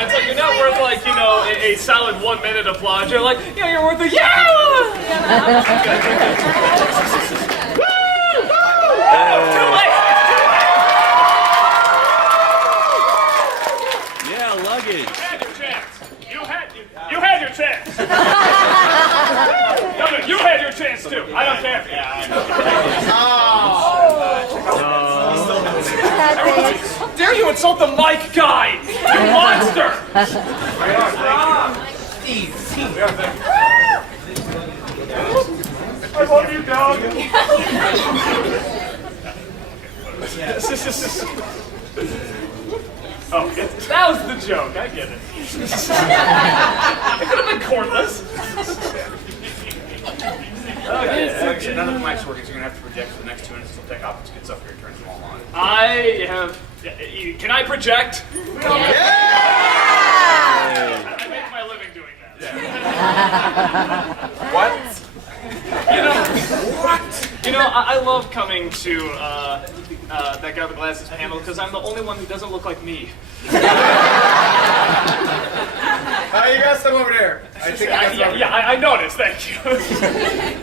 it's like you're not worth like, you know, a solid 1 minute applause. You're like, yeah, you're worth a yeah! Too late! Yeah, luggage. You had your chance. No, you had your chance too. I don't care. How dare you insult the mic guy? You monster! I love you, dog. Oh, that was the joke. I get it. It could have been cordless. Okay. None of the mics working, so you're going to have to project for the next 2 minutes until tech optics gets up here and turns them all on. Can I project? Yeah! I make my living doing that. Yeah. What? You know, I love coming to that guy with the glasses panel because I'm the only one who doesn't look like me. You got some over there. I noticed. Thank you.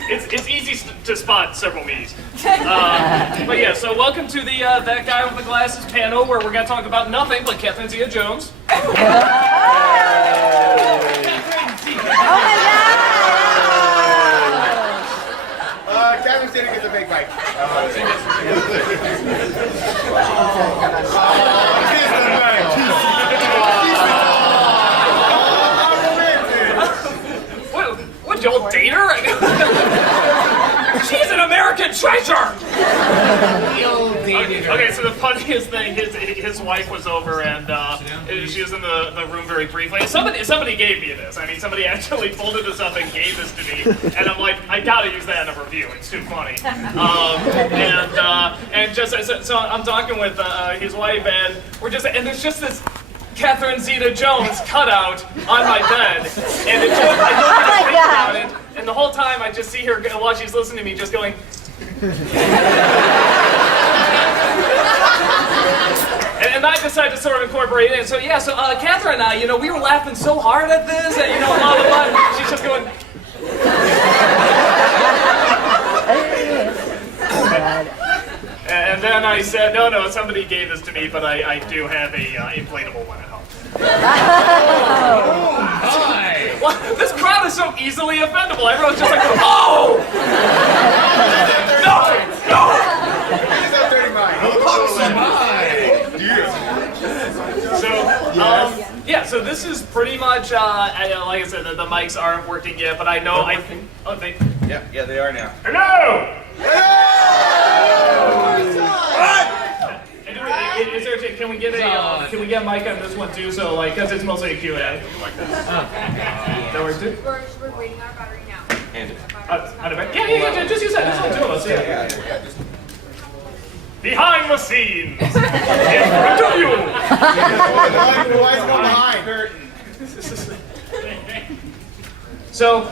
It's easy to spot several me's. But yeah, so welcome to the that guy with the glasses panel where we're gonna talk about nothing but Catherine Zeta-Jones. Oh my God! Catherine Zeta gets a big mic. What, you'll date her? She's an American treasure! Okay, so the funniest thing, his wife was over and she was in the room very briefly. And somebody gave me this. I mean, somebody actually folded this up and gave this to me. And I'm like, I gotta use that in a review. It's too funny. And just so I'm talking with his wife, and there's just this Catherine Zeta-Jones cutout on my bed, and it's just, I don't even think about it, and the whole time I just see her while she's listening to me just going and I decided to sort of incorporate it in. So yeah, so Catherine and I, you know, we were laughing so hard at this, and you know, blah blah blah. She's just going and then I said, no, somebody gave this to me, but I do have a inflatable one at home. Hi! Well, this crowd is so easily offendable. Everyone's just like, oh! No! He's not dirty mind. So this is pretty much, like I said, the mics aren't working yet, but I know, Yeah, they are now. Hello! Can we get a mic on this one too? So like, cause it's mostly a Q&A. That works too. We're waiting our battery now. Yeah. Just use that. There's only 2 of us. Yeah. Behind the scenes, in front of you. Why is it behind? So,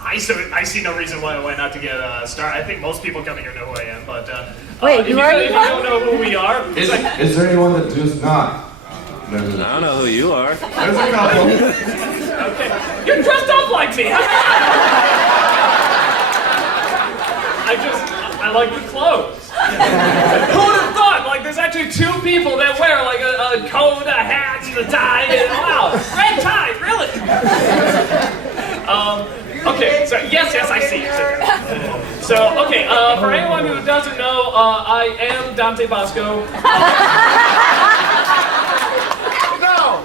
I see no reason why not to get started. I think most people coming here know who I am, but Wait, if you you already don't know who we are, Is there anyone that does not? I don't know who you are. There's a couple. okay, you're dressed up like me. I like the clothes. Who would have thought? Like, there's actually 2 people that wear like a coat, a hat, and a tie. And wow, red tie, really? Okay, so yes, I see you. So, okay, for anyone who doesn't know, I am Dante Bosco. No!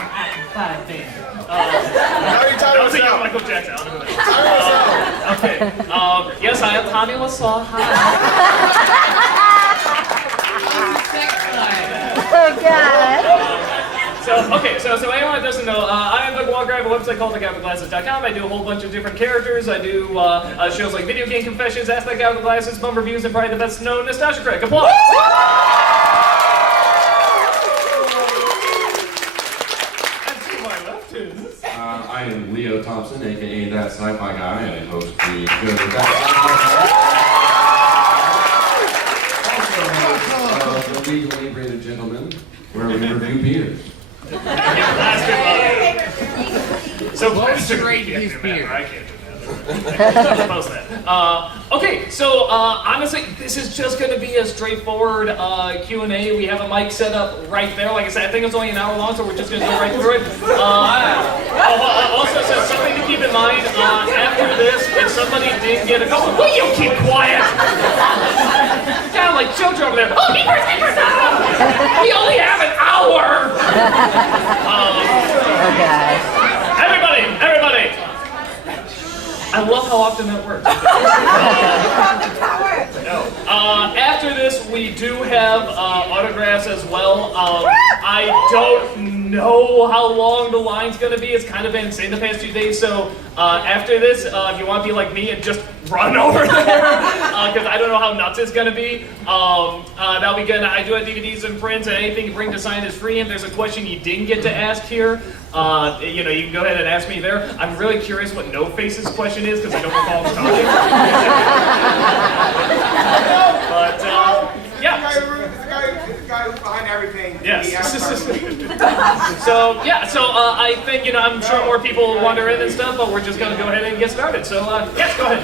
That was a young Michael Jackson. Okay, yes, I am Tommy Wiseau. Oh God! So anyone that doesn't know, I am Doug Walker. I have a website called theguywithglasses.com. I do a whole bunch of different characters. I do shows like Video Game Confessions, Ask That Guy with Glasses, Bum Reviews, and probably the best known, Nostagia Critic. Applause! And to my left is... I am Leo Thompson, aka That Sci-Fi Guy. I host the show That Sci-Fi Guy. Also host The Legally Inebriated Gentleman, where we review beers. So question rate is beer. I can't do that. Post that. Okay, so honestly, this is just going to be a straightforward Q&A. We have a mic set up right there. Like I said, I think it's only an hour long, so we're just going to go right through it. Also, so something to keep in mind, after this, if somebody did get a couple, will you keep quiet? Yeah, like children over there. Oh, me first, me first! We only have an hour! Okay. Everybody! I love how often that works. After this, we do have autographs as well. I don't know how long the line's going to be. It's kind of been insane the past 2 days. So after this, if you want to be like me and just run over there, because I don't know how nuts it's going to be, that'll be good. I do have DVDs and prints, and anything you bring to sign is free. If there's a question you didn't get to ask here, you can go ahead and ask me there. I'm really curious what No Face's question is, because I don't recall him talking. But, yeah. The guy who's behind everything. Yes. So I think, I'm sure more people will wander in and stuff, but we're just going to go ahead and get started. So, yes, go ahead.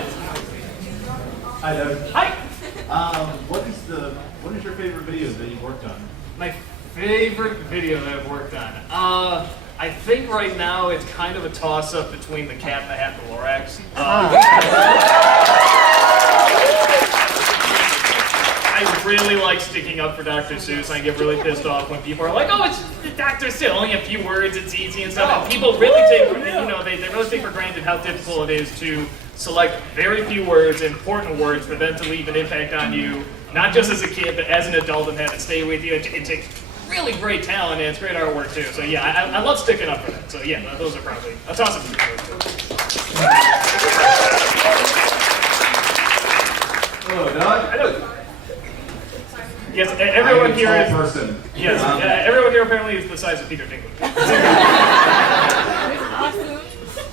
Hi, Doug. Hi. What is your favorite videos that you've worked on? My favorite video that I've worked on. I think right now it's kind of a toss-up between the Cat in the Hat and the Lorax. I really like sticking up for Dr. Seuss. I get really pissed off when people are like, "Oh, it's Dr. Seuss, only a few words, it's easy and stuff." And people really take, they really take for granted how difficult it is to select very few words, important words, for them to leave an impact on you, not just as a kid, but as an adult, and have it stay with you. It takes really great talent, and it's great artwork too. So yeah, I love sticking up for that. So yeah, those are probably a toss-up. Hello, Doug. Hello. Yes, everyone here is. Person. Yes, everyone here apparently is the size of Peter Dinklage.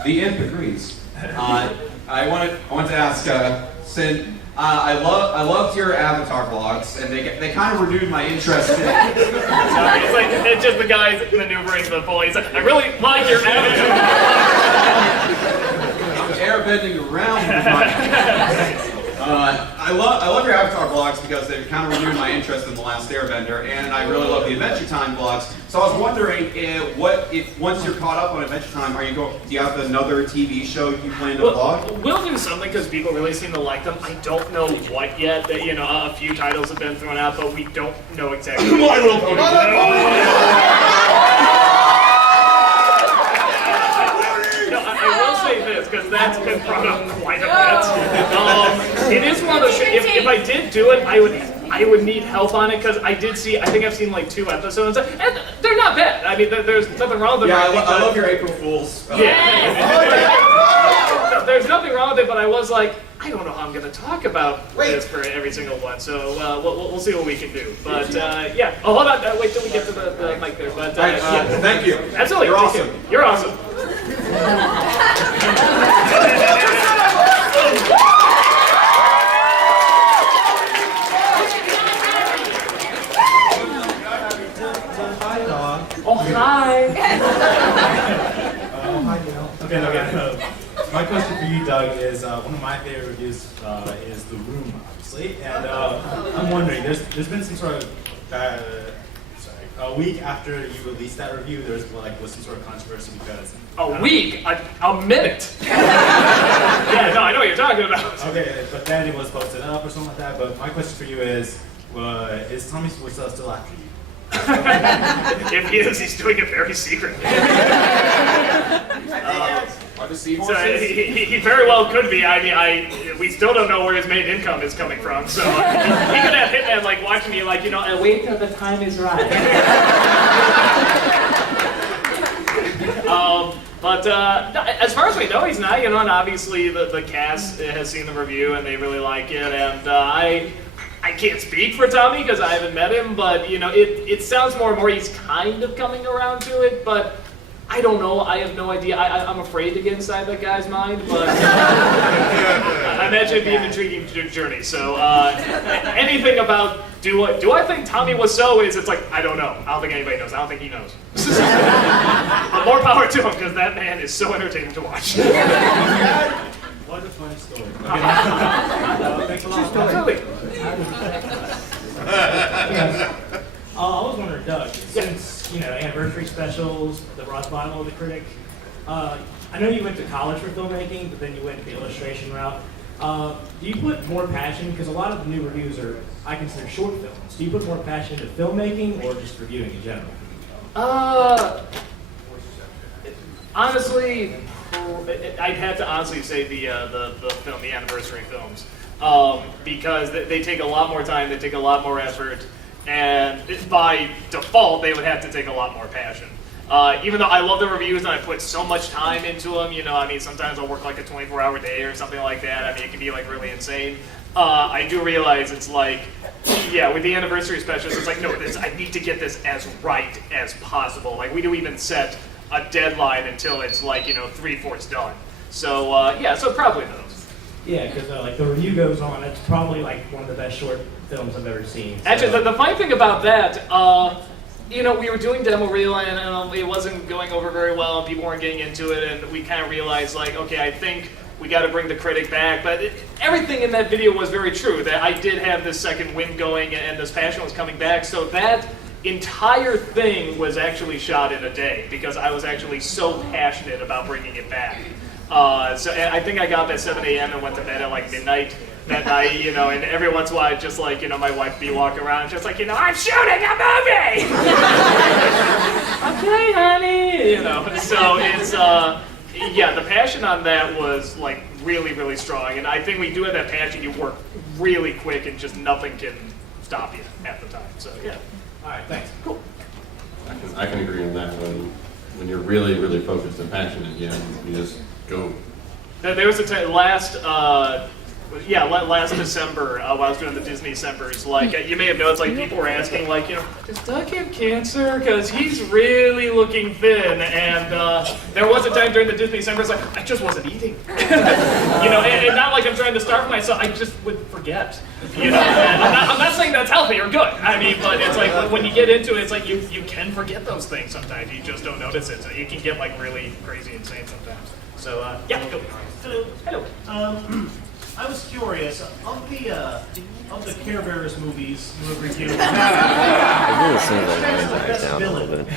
The imp agrees. I want to ask, I loved your Avatar vlogs, and they kind of renewed my interest in. It's just the guys maneuvering the pole. He's like, I really like your Avatar. I'm airbending around with my. I love your Avatar vlogs because they've kind of renewed my interest in The Last Airbender, and I really love the Adventure Time vlogs. So I was wondering, if once you're caught up on Adventure Time, do you have another TV show you plan to vlog? We'll do something because people really seem to like them. I don't know what yet. A few titles have been thrown out, but we don't know exactly. My Little Pony. Because that's been brought up quite a bit. It is one of those. If I did do it, I would need help on it because I think I've seen like 2 episodes, and they're not bad. I mean, there's nothing wrong with them. Yeah, I love your April Fools. There's nothing wrong with it, but I was like, I don't know how I'm going to talk about this for every single one. So we'll see what we can do. But yeah. Oh, hold on. Wait till we get to the mic there. But yeah. Thank you. Absolutely. You're awesome. You're awesome. Hi, Dog. Oh, hi. Hi, Neil. Okay. My question for you, Doug, is one of my favorite reviews is The Room, obviously. And I'm wondering, there's been some sort of, a week after you released that review, was some sort of controversy because... A week? A minute? Yeah, no, I know what you're talking about. Okay, but then it was posted up or something like that. But my question for you is Tommy Wiseau still after you? If he is, he's doing it very secretly. Are the seed So horses? he very well could be. I mean, we still don't know where his main income is coming from. So he could have Hitman watching me wait till the time is right. But as far as we know, he's not. And obviously the cast has seen the review and they really like it. And I can't speak for Tommy because I haven't met him, but it sounds more and more he's kind of coming around to it. But I don't know. I have no idea. I'm afraid to get inside that guy's mind, but I imagine it'd be an intriguing journey. So anything about do I think Tommy Wiseau is? It's like I don't know. I don't think anybody knows. I don't think he knows. But more power to him because that man is so entertaining to watch. What a funny story. Thanks a lot. Absolutely. I was wondering, Doug, since, anniversary specials, the Ross Bible of the Critic, I know you went to college for filmmaking, but then you went the illustration route. Do you put more passion, because a lot of the new reviews I consider short films. Do you put more passion into filmmaking or just reviewing in general? Honestly, I'd have to honestly say the film, the anniversary films, because they take a lot more time, they take a lot more effort, and by default, they would have to take a lot more passion. Even though I love the reviews and I put so much time into them, sometimes I'll work like a 24-hour day or something like that. It can be like really insane. I do realize it's like, with the anniversary specials, it's like, no, I need to get this as right as possible. Like, we do even set a deadline until it's like, 3/4 done. So, so probably those. Yeah, because like the review goes on, it's probably like one of the best short films I've ever seen. So. Actually, the funny thing about that, we were doing demo reel and it wasn't going over very well and people weren't getting into it, and we kind of realized like, okay, I think we got to bring the Critic back, but everything in that video was very true, that I did have this second wind going and this passion was coming back, so that entire thing was actually shot in a day because I was actually so passionate about bringing it back. So I think I got up at 7 a.m. and went to bed at like midnight that night, and every once in a while, I'd just like, my wife would be walking around just like, I'm shooting a movie! Okay, honey! So it's, the passion on that was like really, really strong, and I think when you do have that passion, you work really quick and just nothing can stop you at the time, so yeah. All right, thanks. Cool. I can agree on that. When you're really, really focused and passionate, you just go. There was a last December while I was doing the Disney Decembers. Like you may have noticed, like people were asking, like does Doug have cancer? Because he's really looking thin. And there was a time during the Disney Decembers, like I just wasn't eating. And not like I'm trying to starve myself. I just would forget. I'm not saying that's healthy or good. But it's like when you get into it, it's like you can forget those things sometimes. You just don't notice it. So you can get like really crazy insane sometimes. So go. Hello. I was curious, of the Care Bears movies you have reviewed, I really see that best down a little villain. bit.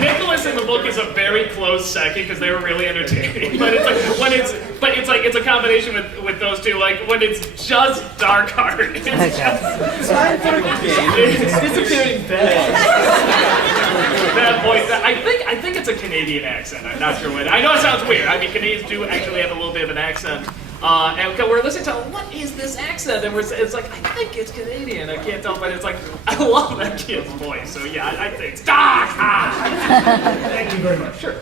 Nicholas in the book is a very close second because they were really entertaining. But it's a combination with those two. Like when it's just Darkheart, it's disappearing bad. That voice. I think it's a Canadian accent. I'm not sure what. I know it sounds weird. Canadians do actually have a little bit of an accent. And we're listening to what is this accent? And it's like, I think it's Canadian. I can't tell, but it's like, I love that kid's voice. So yeah, I think it's Doc. Thank you very much. Sure.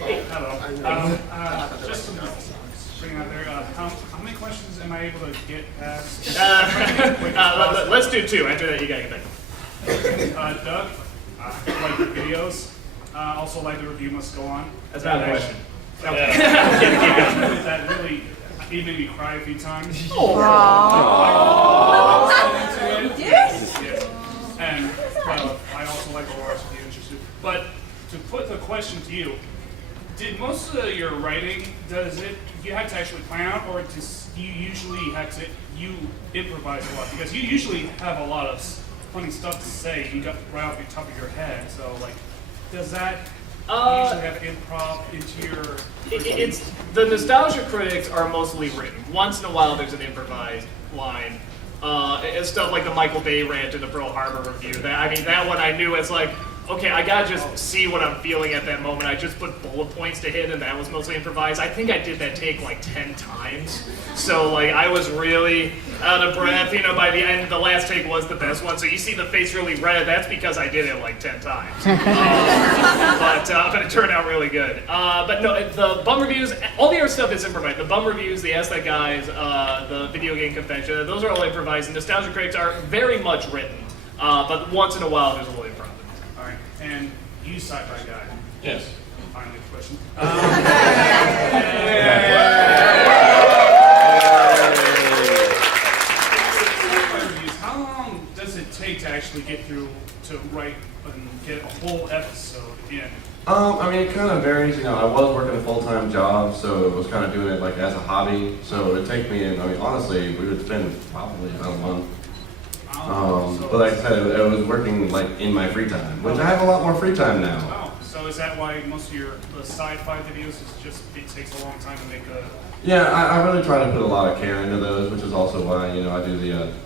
Hey, hello. Just to bring out there, how many questions am I able to get past? Let's do two. After that, you gotta get back. Doug, I like your videos. Also like the review must go on. That's not a question. That really, he made me cry a few times. Yes. And I also like Aurora's review, interested. But to put the question to you, did most of your writing, you had to actually plan out, or you usually you improvise a lot? Because you usually have a lot of funny stuff to say, you got right off the top of your head. So does that usually have improv into your... It's the Nostalgia critics are mostly written. Once in a while there's an improvised line. It's stuff like the Michael Bay rant in the Pearl Harbor review. That one I knew as like, okay, I gotta just see what I'm feeling at that moment. I just put bullet points to hit, and that was mostly improvised. I think I did that take like 10 times. So like I was really out of breath. You know, by the end, the last take was the best one. So you see the face really red. That's because I did it like 10 times. But it turned out really good. But no, the bum reviews, all the other stuff is improvised. The bum reviews, the Ask That Guys, the video game convention, those are all improvised. And Nostalgia Critics are very much written. But once in a while, there's a little improv. All right, and you, Sci-Fi guy. Yes. Finally, the question. How long does it take to actually get through to write and get a whole episode in? I mean, it kind of varies. You know, I was working a full-time job, so I was kind of doing it like as a hobby. So it take me, I mean, honestly, we would spend probably about a month. But like I said, I was working like in my free time, which I have a lot more free time now. Oh, so is that why most of the sci-fi videos is just it takes a long time to make a? Yeah, I really try to put a lot of care into those, which is also why I do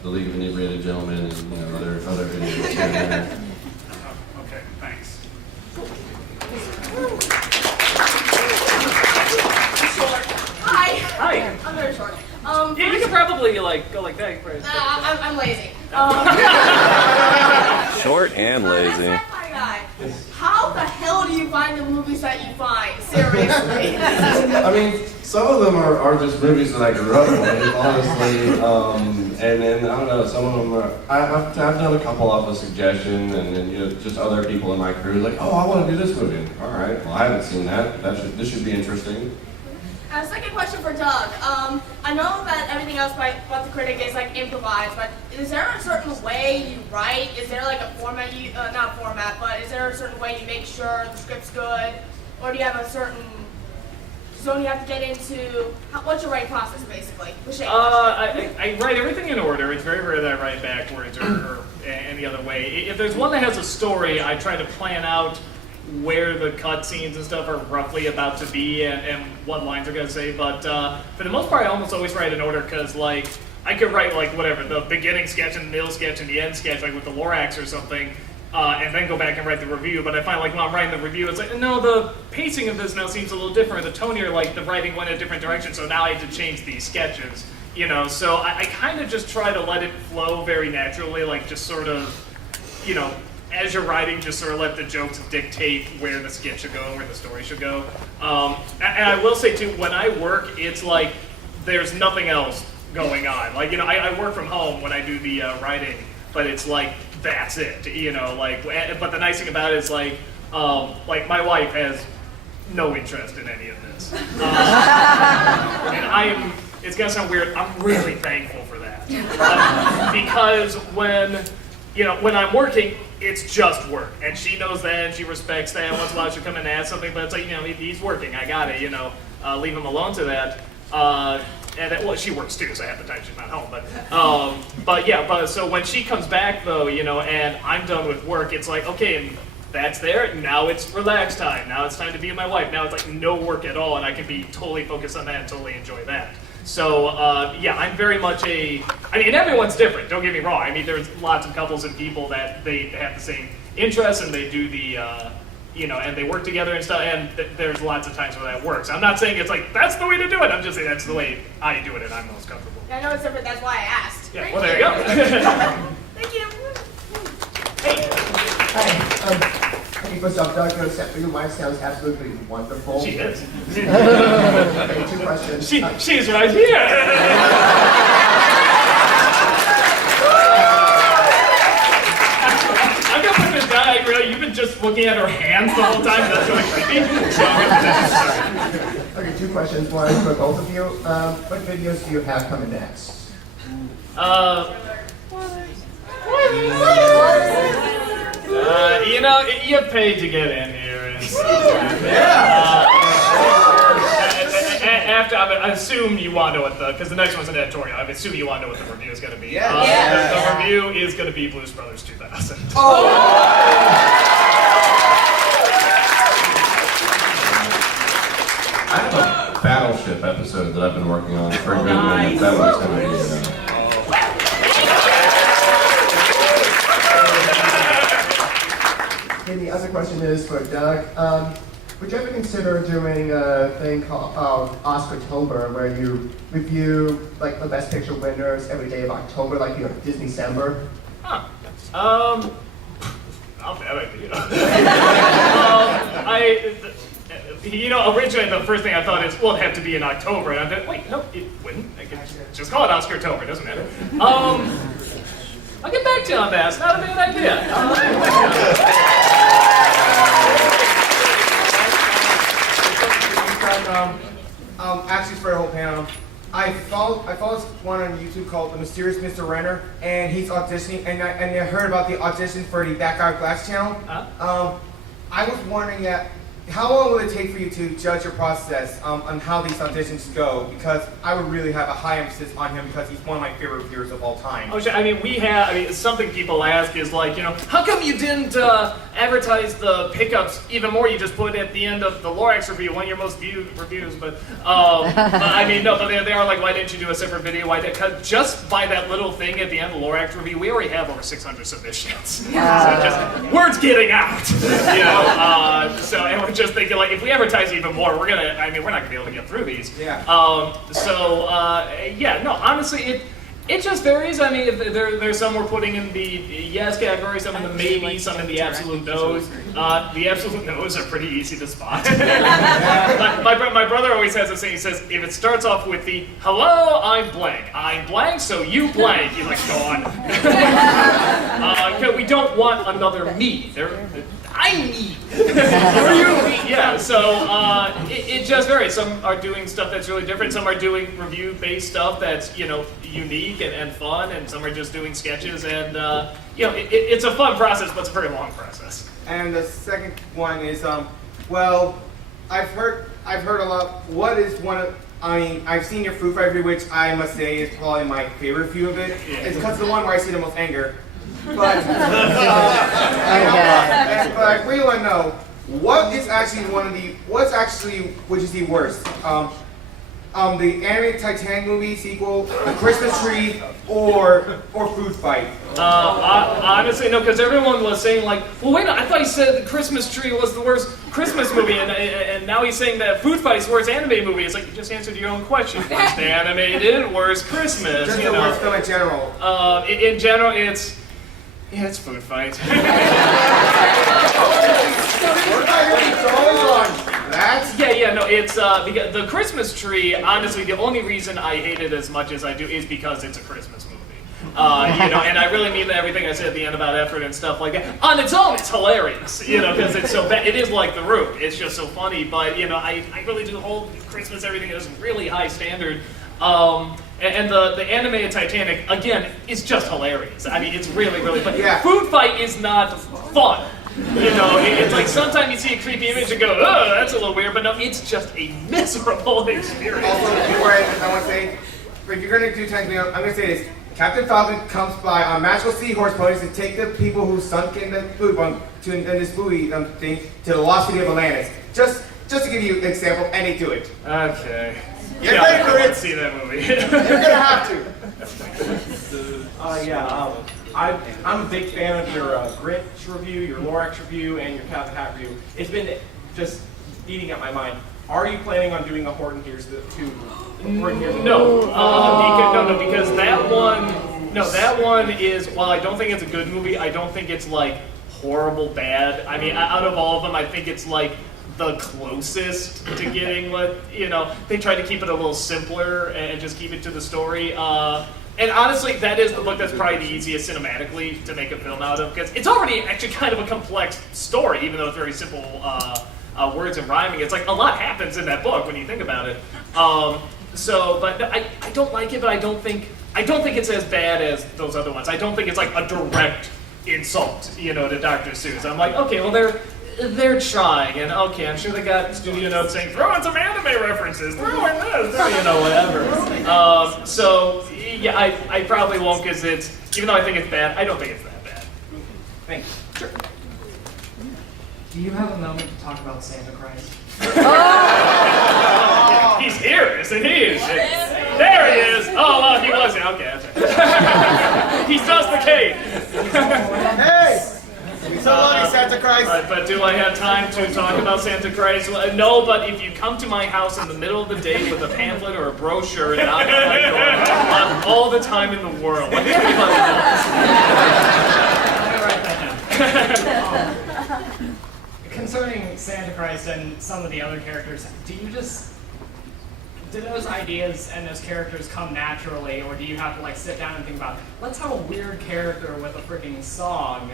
the League of Inebriated Gentlemen and other videos here and there. Oh, okay, thanks. Hi. Hi. I'm very short. Yeah, you could probably like go like that. I'm lazy. Short and lazy. Sci-fi guy. How the hell do you find the movies that you find? Seriously. I mean, some of them are just movies that I grew up with, honestly. And then, I don't know, some of them are, I've done a couple off a suggestion, and then, just other people in my crew, like, oh, I want to do this movie. All right, well, I haven't seen that. This should be interesting. Second question for Doug. I know that everything else about the Critic is like improvised, but is there a certain way you write? Is there like a format not format, but is there a certain way you make sure the script's good? Or do you have a certain zone you have to get into? What's your writing process basically? I write everything in order. It's very rare that I write backwards or any other way. If there's one that has a story, I try to plan out where the cutscenes and stuff are roughly about to be and what lines are going to say. But for the most part, I almost always write in order because, like, I could write, like, whatever, the beginning sketch and the middle sketch and the end sketch, like with the Lorax or something, and then go back and write the review. But I find, like, when I'm writing the review, it's like, no, the pacing of this now seems a little different. The tone here, like, the writing went in a different direction, so now I have to change these sketches. So I kind of just try to let it flow very naturally, like, just sort of, as you're writing, just sort of let the jokes dictate where the skit should go and where the story should go. And I will say, too, when I work, it's like there's nothing else going on. Like, I work from home when I do the writing, but it's like, that's it, but the nice thing about it is, like my wife has no interest in any of this. And it's gonna sound weird, I'm really thankful for that. Because when I'm working, it's just work, and she knows that, and she respects that. Once in a while she'll come in and ask something, but it's like, he's working, I got it, leave him alone to that. Well, she works too, so half the time she's not home, but so when she comes back though, and I'm done with work, it's like, okay, and that's there, now it's relax time, now it's time to be with my wife, now it's like no work at all, and I can be totally focused on that and totally enjoy that. So, I'm very much and everyone's different, don't get me wrong. I mean, there's lots of couples and people that they have the same interests and they do the, and they work together and stuff, and there's lots of times where that works. I'm not saying it's like, that's the way to do it, I'm just saying that's the way I do it and I'm most comfortable. I know it's different, that's why I asked. Yeah, well, there you go. Thank you. Hi. First off, Doug, your wife sounds absolutely wonderful. She is. Okay, 2 questions. She's right here. I'm gonna put this down. Really, you've been just looking at her hands the whole time. That's really creepy. So I'm gonna put this. Okay, 2 questions. One for both of you. What videos do you have coming next? You paid to get in here. And so, after, I assume you want to know because the next one's an editorial. I assume you want to know what the review is going to be. The review is going to be Blues Brothers 2000. I have a Battleship episode that I've been working on for a good minute. That one's going to be, And the as the question is for Doug. Would you ever consider doing a thing called Oscartober, where you review like the Best Picture winners every day of October, like you know Disney-cember? Huh. Not bad idea. Originally the first thing I thought is, well, it'd have to be in October, and I thought, wait, no, it wouldn't. I could just call it Oscartober, doesn't matter. I'll get back to you on that. It's not a bad idea. Actually, for the whole panel, I followed one on YouTube called The Mysterious Mr. Renner, and he's auditioning, and I heard about the audition for the That Guy with Glass channel. I was wondering how long will it take for you to judge your process on how these auditions go? Because I would really have a high emphasis on him because he's one of my favorite reviewers of all time. Oh, sure. Something people ask is like, how come you didn't advertise the pickups even more? You just put it at the end of the Lorax review, one of your most viewed reviews. But they are like, why didn't you do a separate video? Because just by that little thing at the end of the Lorax review, we already have over 600 submissions. So just word's getting out. And we're just thinking like, if we advertise even more, we're not gonna be able to get through these. Yeah. Honestly, it just varies. There's some we're putting in the yes category, some in the maybe, some in the absolute no's. The absolute no's are pretty easy to spot. my brother always has this thing. He says, if it starts off with the hello, I'm blank, so you blank. He's like, go on. We don't want another me. I'm me. Are you me? Yeah. So it just varies. Some are doing stuff that's really different. Some are doing review-based stuff that's unique and fun, and some are just doing sketches. And it's a fun process, but it's a very long process. And the second one is well, I've heard a lot. What is one of I've seen your food fight review, which I must say is probably my favorite view of it. Yeah. It's because of the one where I see the most anger. But but I really want to know which is the worst? The animated Titanic movie sequel, The Christmas Tree, or Food Fight? Honestly, no, because everyone was saying like, well, wait, I thought he said The Christmas Tree was the worst Christmas movie, and now he's saying that Food Fight's the worst animated movie. It's like, you just answered your own question. Worst animated, worst Christmas. Just the worst film in general. In general, it's Food Fight. It's because the Christmas Tree. Honestly, the only reason I hate it as much as I do is because it's a Christmas movie. And I really mean everything I said at the end about effort and stuff like that. On its own, it's hilarious, because it's so bad. It is like The Room. It's just so funny, but I really do hold Christmas everything as a really high standard. And the animated Titanic, again, is just hilarious. It's really, really fun. Yeah. Food Fight is not fun. It's like sometimes you see a creepy image and go, oh, that's a little weird, but no, it's just a miserable experience. Also, before I want to say, if you're going to do Titanic, I'm going to say this. Captain Falcon comes by on a magical seahorse ponies to take the people who sunk in the food in this movie thing to the lost city of Atlantis. Just to give you an example, and they do it. Okay. Get ready for it. See that movie. You're gonna have to. I'm a big fan of your Grinch review, your Lorax review, and your Cat the Hat review. It's been just eating at my mind. Are you planning on doing a Horton Hears the Two? No, because that one is, while I don't think it's a good movie, I don't think it's like horrible bad. Out of all of them, I think it's like the closest to getting what, they try to keep it a little simpler and just keep it to the story. And honestly, that is the book that's probably the easiest cinematically to make a film out of, because it's already actually kind of a complex story, even though it's very simple words and rhyming. It's like a lot happens in that book when you think about it. But I don't like it, but I don't think it's as bad as those other ones. I don't think it's like a direct insult, to Dr. Seuss. I'm like, okay, well they're trying, and okay, I'm sure they got studio notes saying, throw in some anime references, throw in this, whatever. I probably won't, because even though I think it's bad, I don't think it's that bad. Thanks. Sure. Do you have a moment to talk about Santa Christ? He's here, isn't he? There he is! Oh, well, he wasn't. Okay, that's right. He does the cake. Hey! So long, Santa Christ. But do I have time to talk about Santa Christ? Well, no, but if you come to my house in the middle of the day with a pamphlet or a brochure and knock on my door, I'm all the time in the world. Let me tell you about Concerning Santa Christ and some of the other characters, do those ideas and those characters come naturally, or do you have to like sit down and think about, let's have a weird character with a freaking song?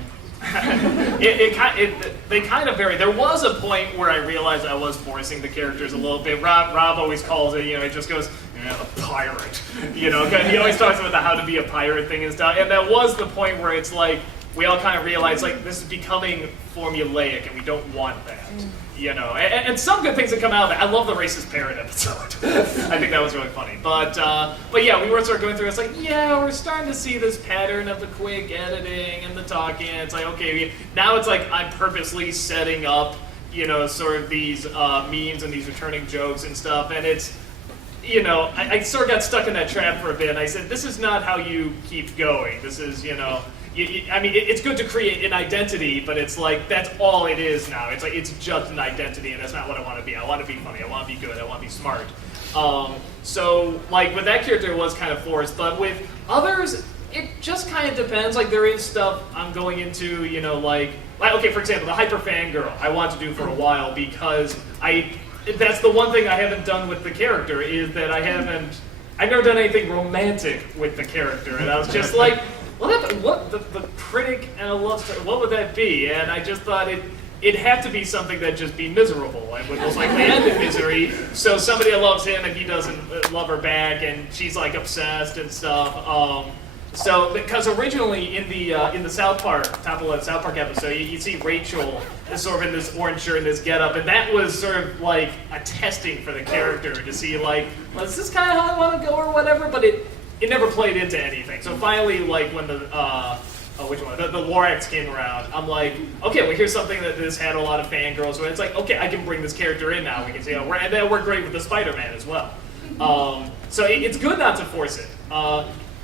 They kind of vary. There was a point where I realized I was forcing the characters a little bit. Rob always calls it, he just goes, a pirate. He always talks about the how to be a pirate thing and stuff. And that was the point where it's like, we all kind of realized like this is becoming formulaic and we don't want that. And some good things that come out of it. I love the racist parrot episode. I think that was really funny. But yeah, we were sort of going through. It's like, yeah, we're starting to see this pattern of the quick editing and the talking. It's like, okay, now it's like I'm purposely setting up, sort of these memes and these returning jokes and stuff. And it's, I sort of got stuck in that trap for a bit. And I said, this is not how you keep going. This is, it's good to create an identity, but it's like, that's all it is now. It's like, it's just an identity, and that's not what I want to be. I want to be funny, I want to be good, I want to be smart. So, like, with that character, it was kind of forced, but with others, it just kind of depends. Like, there is stuff I'm going into, okay, for example, the hyper fangirl I want to do for a while, because that's the one thing I haven't done with the character, is that I've never done anything romantic with the character, and I was just like, what the critic and a love story, what would that be? And I just thought it'd have to be something that'd just be miserable and would most likely end in misery. So somebody that loves him and he doesn't love her back, and she's like obsessed and stuff. So because originally in the South Park, top 11 South Park episode, you see Rachel is sort of in this orange shirt and this getup, and that was sort of like a testing for the character to see like, well, is this kind of how I want to go or whatever? But it never played into anything. So finally, like when the Lorax came around, I'm like, okay, well here's something that this had a lot of fangirls with. It's like, okay, I can bring this character in now. We can see, and that worked great with the Spider-Man as well. So it's good not to force it,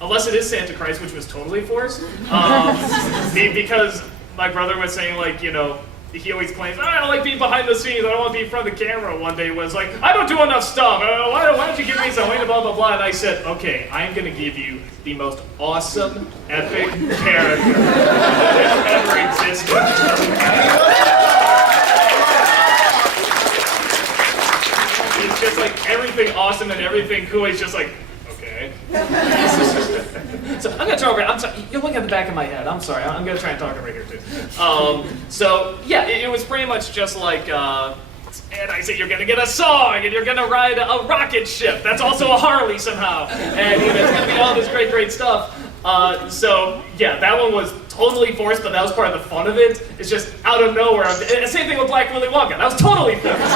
unless it is Santa Christ, which was totally forced. Because my brother was saying like, he always claims, I don't like being behind the scenes, I don't want to be in front of the camera. One day was like, I don't do enough stuff, why don't you give me some, blah, blah, blah. And I said, okay, I'm going to give you the most awesome, epic character that ever existed. It's just like everything awesome and everything cool, he's just like, okay. So I'm gonna talk. I'm sorry. You're looking at the back of my head. I'm sorry. I'm gonna try and talk right here too. So yeah, it was pretty much just like. And I said, you're gonna get a song, and you're gonna ride a rocket ship. That's also a Harley somehow, and it's gonna be all this great stuff. So yeah, that one was totally forced, but that was part of the fun of it. It's just out of nowhere. Same thing with Black Willy Wonka. That was totally forced. But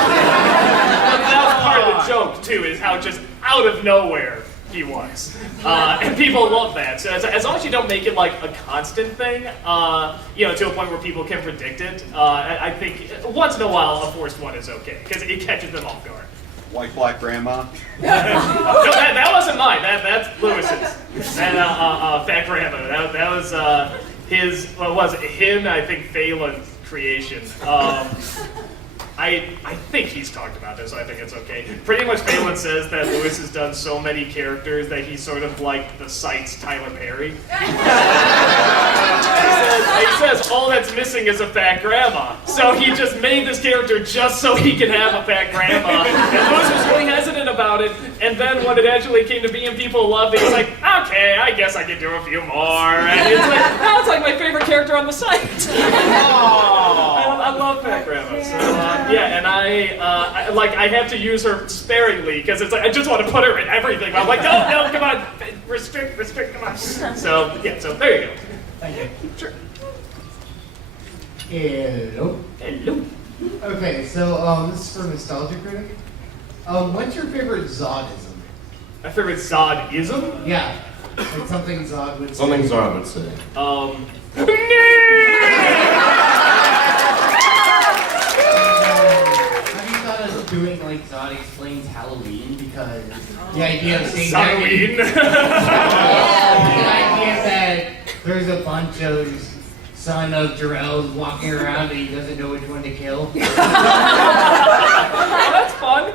that was part of the joke too, is how just out of nowhere he was. And people love that. So as long as you don't make it like a constant thing, to a point where people can predict it, I think once in a while a forced one is okay, because it catches them off guard. White Black Grandma? No, that wasn't mine. That's Lewis's. And Fat Grandma. That was his, what was it? Him, I think, Phelan's creation. I think he's talked about this, so I think it's okay. Pretty much Phelan says that Lewis has done so many characters that he's sort of like the site's Tyler Perry. He says all that's missing is a fat grandma. So he just made this character just so he could have a fat grandma. And Lewis was really hesitant about it. And then when it actually came to be and people loved it, he's like, okay, I guess I can do a few more. And it's like, now it's like my favorite character on the site. I love fat grandma. So, yeah, and I have to use her sparingly because it's like I just want to put her in everything. I'm like, no, come on, restrict, come on. So yeah, so there you go. Thank you. Sure. Hello. Okay, so this is for Nostalgia Critic. What's your favorite Zodism? My favorite Zodism? Yeah, like something Zod would say. Something Zod would say. Doing like Zod explains Halloween, because the idea of saying Halloween. the idea that there's a bunch of son of Jarrell's walking around and he doesn't know which one to kill? Oh, that's fun.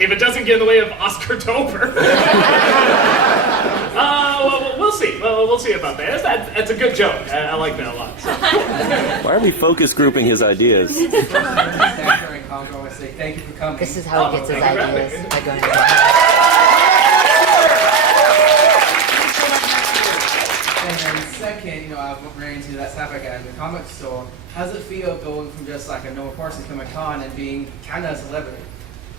If it doesn't get in the way of Oscar-tober. Well, we'll see. We'll see about that. That's a good joke. I like that a lot. Why are we focus grouping his ideas? Actor and Congo, I want to say thank you for coming. This is how he gets his ideas, by going to the And then second, I ran into that Sci-Fi guy in the comic store. How does it feel going from just like a normal person coming con and being kind of a celebrity?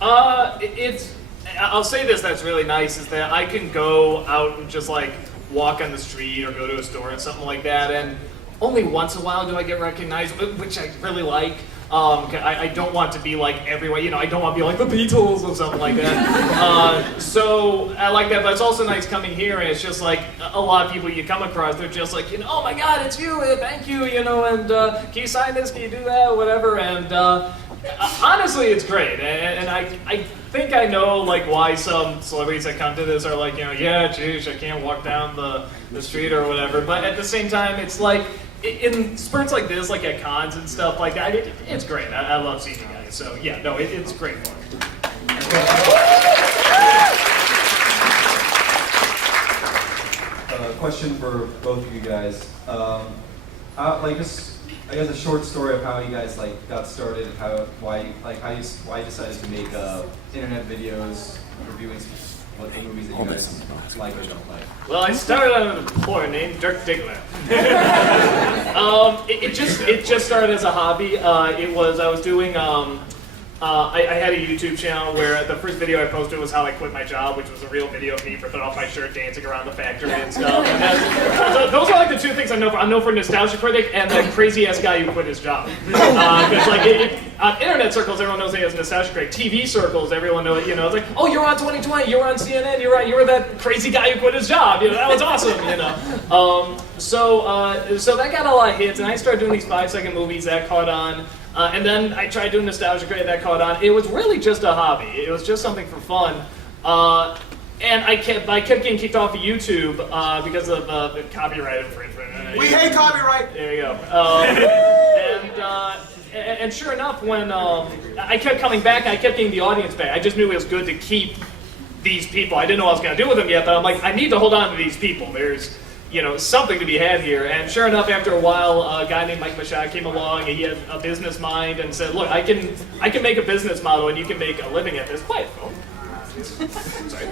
I'll say this that's really nice is that I can go out and just like walk on the street or go to a store and something like that, and only once in a while do I get recognized, which I really like. I don't want to be like everywhere, I don't want to be like the Beatles or something like that. So I like that, but it's also nice coming here and it's just like a lot of people you come across, they're just like, oh my God, it's you, thank you, and can you sign this, can you do that, whatever, and honestly, it's great, and I think I know like why some celebrities that come to this are like, yeah, geez, I can't walk down the street or whatever, but at the same time, it's like, in spurts like this, like at cons and stuff like that, it's great. I love seeing you guys. So yeah, no, it's great fun. Question for both of you guys. I guess a short story of how you guys got started, why you decided to make internet videos reviewing what the movies that you guys like or don't like. Well, I started out with a boy named Dirk Diggler. It just started as a hobby. I was doing. I had a YouTube channel where the first video I posted was how I quit my job, which was a real video of me ripping off my shirt, dancing around the factory and stuff. And those are like the two things I know for. I'm known for Nostalgia Critic and the crazy ass guy who quit his job. Because on internet circles, everyone knows me as Nostalgia Critic. TV circles, everyone knows. It's like, oh, you're on 2020, you're on CNN, you're right, you were that crazy guy who quit his job. That was awesome. So that got a lot of hits, and I started doing these 5-second movies that caught on. And then I tried doing Nostalgia Critic, that caught on. It was really just a hobby. It was just something for fun. And I kept getting kicked off of YouTube because of the copyright infringement. We hate copyright! There you go. And sure enough, when I kept coming back, I kept getting the audience back. I just knew it was good to keep these people. I didn't know what I was going to do with them yet, but I'm like, I need to hold on to these people. There's something to be had here. And sure enough, after a while, a guy named Mike Machado came along, and he had a business mind and said, look, I can make a business model, and you can make a living at this. Quiet, phone. Sorry.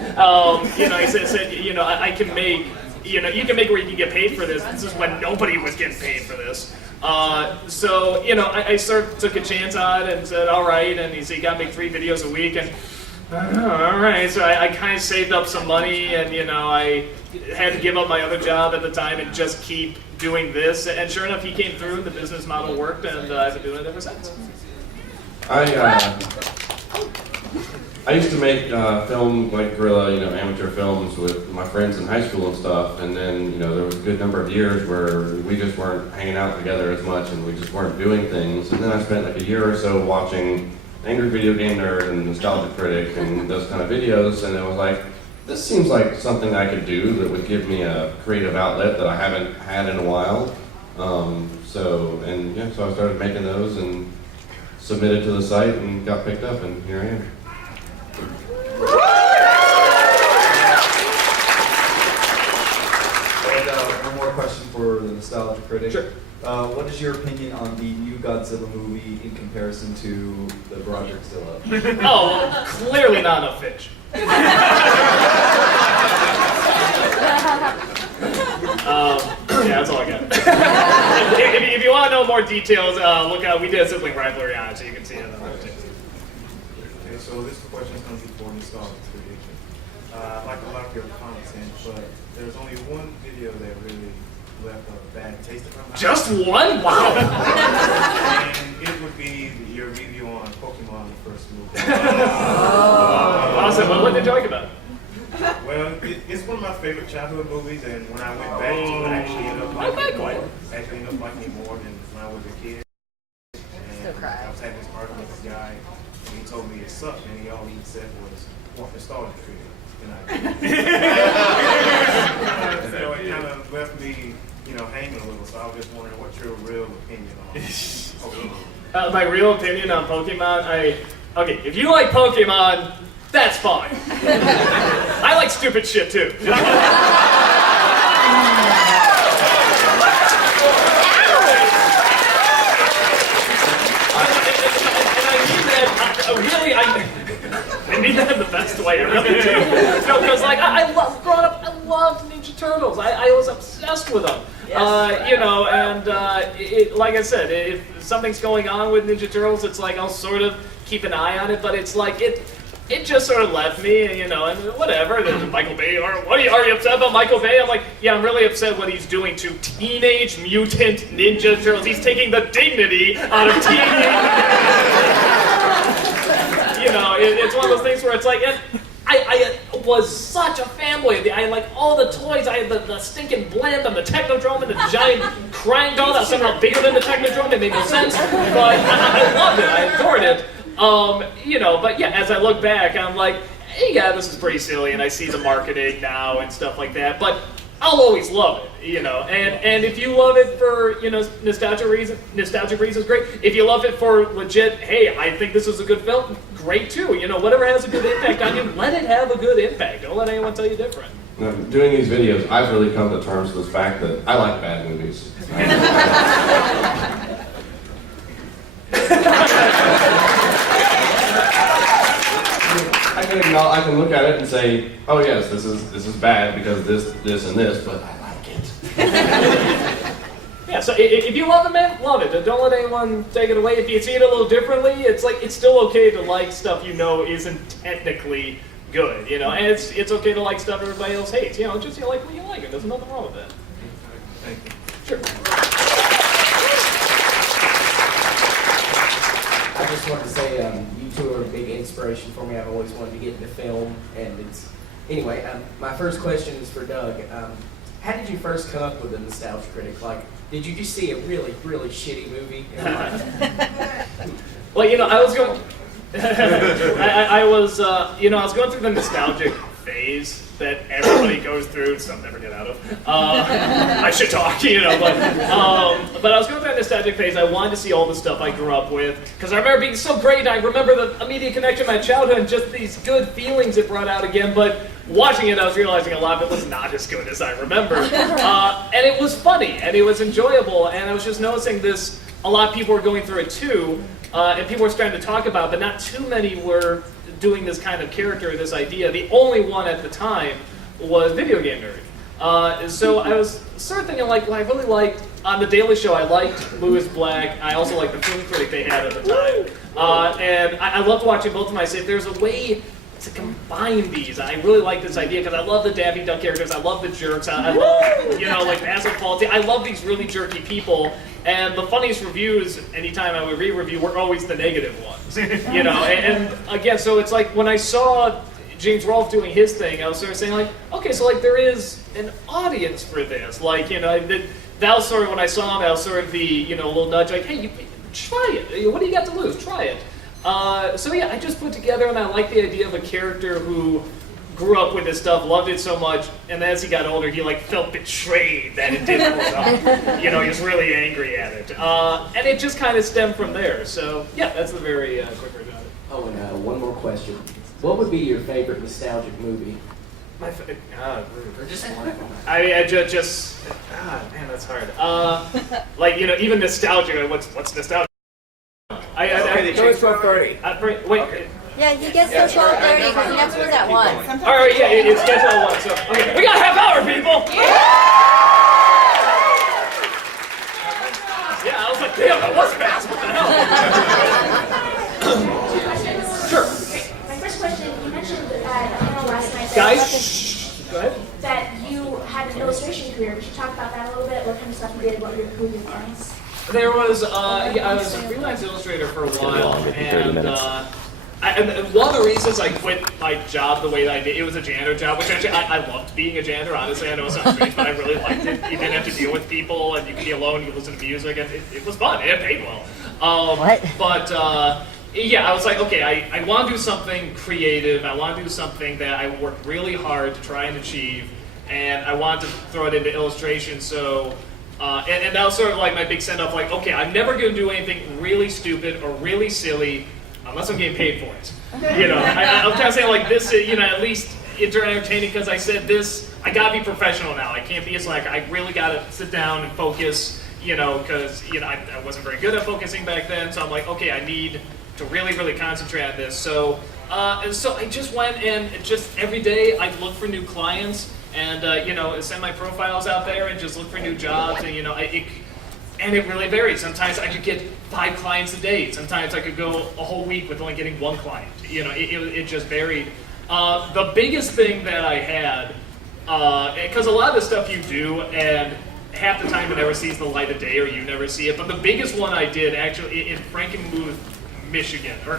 He said, I can make, you can make where you can get paid for this. This is when nobody was getting paid for this. So, I took a chance on it and said, all right, and he said, you got to make 3 videos a week, and all right, so I kind of saved up some money, and I had to give up my other job at the time and just keep doing this. And sure enough, he came through, and the business model worked, and I've been doing it ever since. I used to make film, like guerrilla, amateur films with my friends in high school and stuff, and then, there was a good number of years where we just weren't hanging out together as much, and we just weren't doing things. And then I spent like a year or so watching Angry Video Game Nerd and Nostalgia Critic and those kind of videos, and it was like, this seems like something I could do that would give me a creative outlet that I haven't had in a while. So I started making those and submitted to the site and got picked up, and here I am. And one more question for the Nostalgia Critic. Sure. What is your opinion on the new Godzilla movie in comparison to the Broderickzilla? Oh, well, clearly not enough fish. Yeah, that's all I got. if you want to know more details, look out. We did a sibling rivalry on it, so you can see it on there too. Okay, so this question is going to be for Nostalgia Critic. I like a lot of your content, but there's only one video that really left a bad taste in my mouth. Just one? Wow. And it would be your review on Pokemon, the first movie. Awesome. What did you like about it? Well, it's one of my favorite childhood movies, and when I went back to it, I actually ended up liking it more than when I was a kid. And I was having this argument with this guy, and he told me it sucked, and all he said was, "What Nostalgia Critic?" And so it kind of hanging a little. So I was just wondering what's your real opinion on Pokemon? My real opinion on Pokemon, okay, if you like Pokemon, that's fine. I like stupid shit too. I mean that in the best way, I really do. No, because like growing up, I loved Ninja Turtles. I was obsessed with them. And like I said, if something's going on with Ninja Turtles, it's like I'll sort of keep an eye on it, but it's like it just sort of left me, and whatever. There's Michael Bay, or are you upset about Michael Bay? I'm like, yeah, I'm really upset what he's doing to Teenage Mutant Ninja Turtles. He's taking the dignity out of it's one of those things where it's like, I was such a fanboy. I had like all the toys. I had the stinking blimp and the Technodrome and the giant Krang doll that was somehow bigger than the Technodrome. It made no sense, but I loved it. I adored it. But yeah, as I look back, I'm like, hey, yeah, this is pretty silly, and I see the marketing now and stuff like that, but I'll always love it, and if you love it for, nostalgic reasons, great. If you love it for legit, hey, I think this is a good film, great too. Whatever has a good impact on you, let it have a good impact. Don't let anyone tell you different. Doing these videos, I've really come to terms with the fact that I like bad movies. I can look at it and say, oh yes, this is bad because this, and this, but I like it. Yeah, so if you love it, man, love it. Don't let anyone take it away. If you see it a little differently, it's like it's still okay to like stuff isn't technically good, and it's okay to like stuff everybody else hates. Just you like what you like, and there's nothing wrong with that. Thank you. Sure. I just wanted to say you two are a big inspiration for me. I've always wanted to get into film, and anyway. My first question is for Doug. How did you first come up with the Nostalgia Critic? Like, did you just see a really, really shitty movie? Well, I was going. I was going through the nostalgic phase that everybody goes through, some never get out of. I should talk, but I was going through that nostalgic phase. I wanted to see all the stuff I grew up with, because I remember being so great. I remember the immediate connection to my childhood and just these good feelings it brought out again, but watching it, I was realizing a lot of it was not as good as I remember. And it was funny, and it was enjoyable, and I was just noticing this, a lot of people were going through it too, and people were starting to talk about it, but not too many were doing this kind of character, this idea. The only one at the time was Video Game Nerd. So I was sort of thinking, like, well, I really liked, on The Daily Show, I liked Louis Black. I also liked the film critic they had at the time. And I loved watching both of them. I said, if there's a way to combine these, I really like this idea, because I love the Daffy Duck characters, I love the jerks, I love, like Massive Quality. I love these really jerky people, and the funniest reviews, anytime I would re-review, were always the negative ones. And again, so it's like, when I saw James Rolfe doing his thing, I was sort of saying, like, okay, so like there is an audience for this. Like, that was sort of, when I saw him, that was sort of the, little nudge, like, hey, try it. What do you got to lose? Try it. So yeah, I just put together, and I like the idea of a character who grew up with this stuff, loved it so much, and as he got older, he like felt betrayed that it didn't work out. He was really angry at it. And it just kind of stemmed from there. So yeah, that's the very quick version of it. Oh, and one more question. What would be your favorite nostalgic movie? My favorite, or just one. man, that's hard. Like, even nostalgia, what's nostalgia? I Go with 12:30. Wait. Okay. Yeah, he gets to 12:30 because he never was at 1. All right, yeah, it's scheduled at 1. So okay, we got a half hour, people. Yeah, I was like, damn, that was fast. What the hell? Sure. My first question, you mentioned that last night Guys, go ahead. that you had an illustration career. Could you talk about that a little bit? What kind of stuff you did? Who your clients? There was, I was a freelance illustrator for a while, and one of the reasons I quit my job the way that I did, it was a janitor job, which actually, I loved being a janitor, honestly. I know it sounds strange, but I really liked it. You didn't have to deal with people, and you could be alone, you could listen to music, and it was fun, it paid well. But, yeah, I was like, okay, I want to do something creative, I want to do something that I worked really hard to try and achieve, and I wanted to throw it into illustration. So, and that was sort of like my big send-off. Like, okay, I'm never going to do anything really stupid or really silly unless I'm getting paid for it. You know, I'm kind of saying like this. You know, at least it's entertaining because I said this. I gotta be professional now. I can't be a slacker. I really gotta sit down and focus. You know, because you know I wasn't very good at focusing back then. So I'm like, okay, I need to really, really concentrate on this. So, and so I just went and just every day I'd look for new clients and you know, send my profiles out there and just look for new jobs. And you know, and it really varied. Sometimes I could get 5 clients a day. Sometimes I could go a whole week with only getting 1 client. You know, it just varied. The biggest thing that I had, because a lot of the stuff you do, and half the time it never sees the light of day or you never see it, but the biggest one I did actually in Frankenmuth, Michigan, I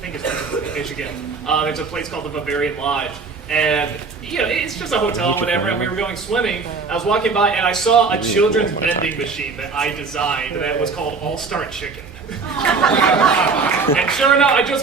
think it's Frankenmuth, Michigan. There's a place called the Bavarian Lodge. And you know, it's just a hotel or whatever, and we were going swimming. I was walking by and I saw a children's vending machine that I designed that was called All-Star Chicken. And sure enough, I just